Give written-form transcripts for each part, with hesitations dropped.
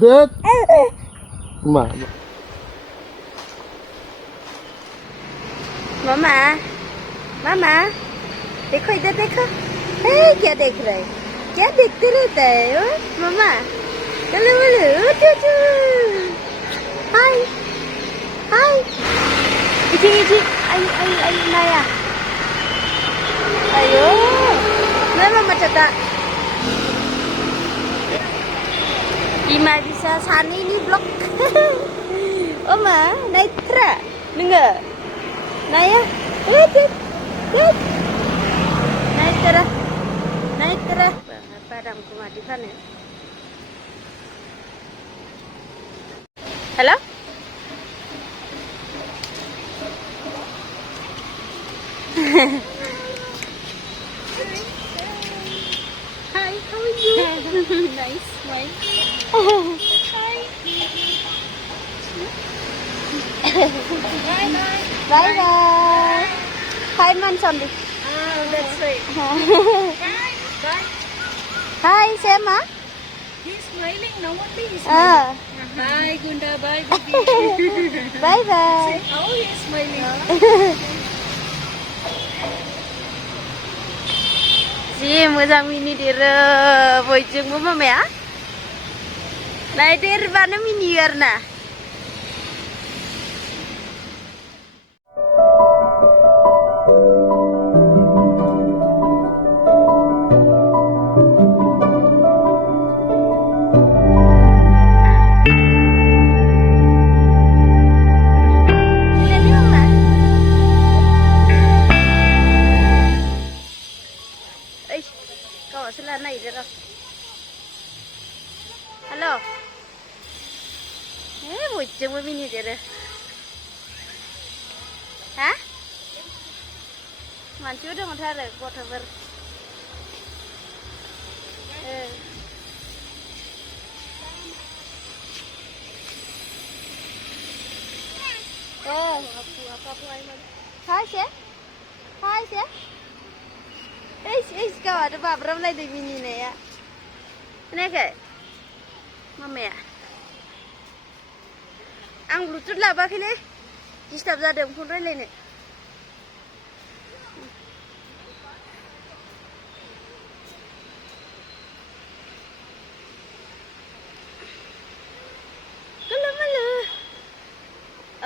Dad. Ma. Mama, Mama, देखो इधर देखो, क्या देख रहे हैं? क्या देखते रहता है वो? Mama, चलो बोलो, चूचू, हाय, हाय, इची, ay, Naya, ayo, Mama macam Ima bisa sani ini blok. Oma, naik tra, dengar? Naya, naik tra. Padam kuma di sana. Halo? Hi, how are you? Nice, nice. Hi. Bye bye. Hi, Mansondi. Oh, that's right. Bye. Hi, Sema. He's smiling. No wonder he's Ah, smiling. Hi, Gunda. Bye, baby. bye bye. Oh, he's smiling. Ji moजां मिनिदेरो बयजोंबो मामाया नायदेरबानो मिनियो आरोना Halo. Bojongmu mini dere. Hah? Mancu udah ntar whatever. Oh, apa aja. Hai sih. Hai sih. Kau ada babram lagi di mini nih ya. Ini kayak Mama ya. Ang Bluetooth लाबाखैलै disturb जादों फन रायलायनो Gulu-gulu.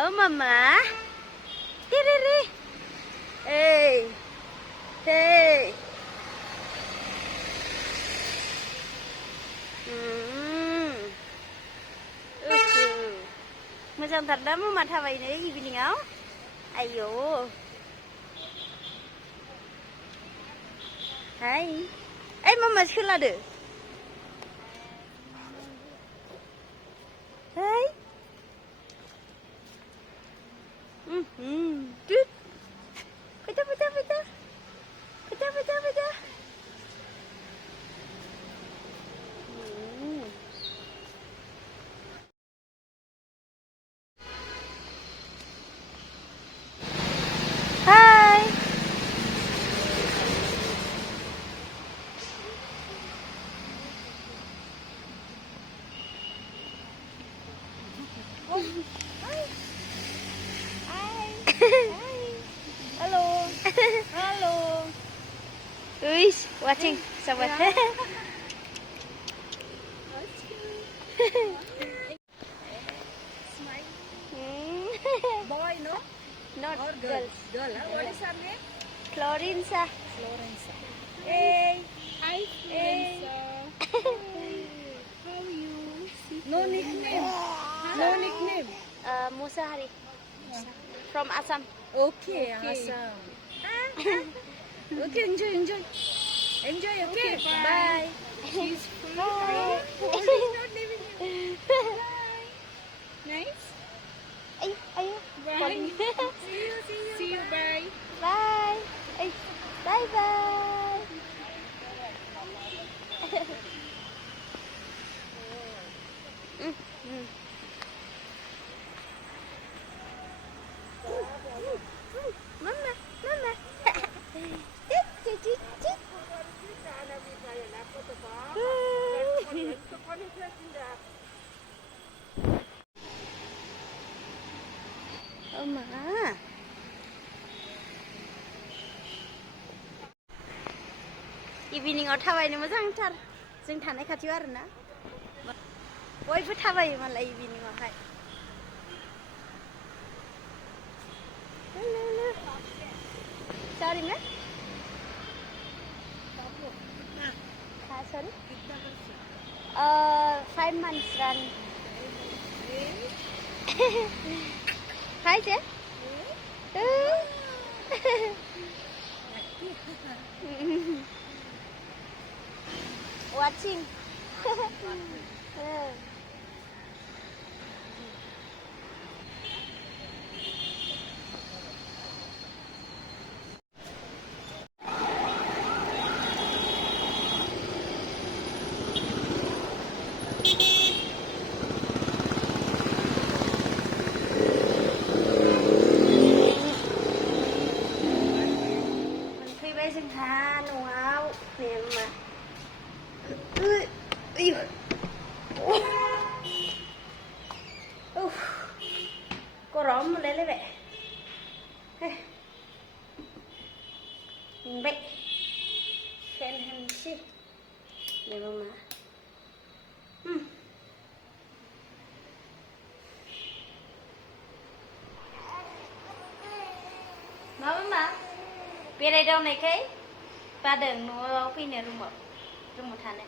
Oh Mama. Tiriri. Hey. Hey. Moजांथार दा मामा थाबायनो इभिनिंआव आयौ हाय ओइ मामा सोलादो हाय दुद फैदा Hai. Hello. Hello. Uish, watching sobat. Smile. Boy, no? Not Or girl. Girl, huh? What is her name? Florensa. Florence. Hey. Hi, Florence. How are you? No nickname. No nickname. Musahari. From Assam. Okay, awesome. Okay, enjoy. Enjoy, okay? Bye. She's Bye. She's not leaving you. Bye. Nice. Ayo. Bye. See you. Bye. Bye. Bye. Mama. Mama. Evening out थाबायनो मोजांथार जों थानाय खाथियाव आरोना बयबो थाबायो मालाय evening आवहाय Sorry man sorry 5 months run Hi sir Watching. Fibay जोंहा न'आव ने मा गरम मोनलायलायबाय मेंबाय फेन होनोसै बेबो मा मा बेरायदावनायखाय बादों न'आव फैनो रुमाव थानो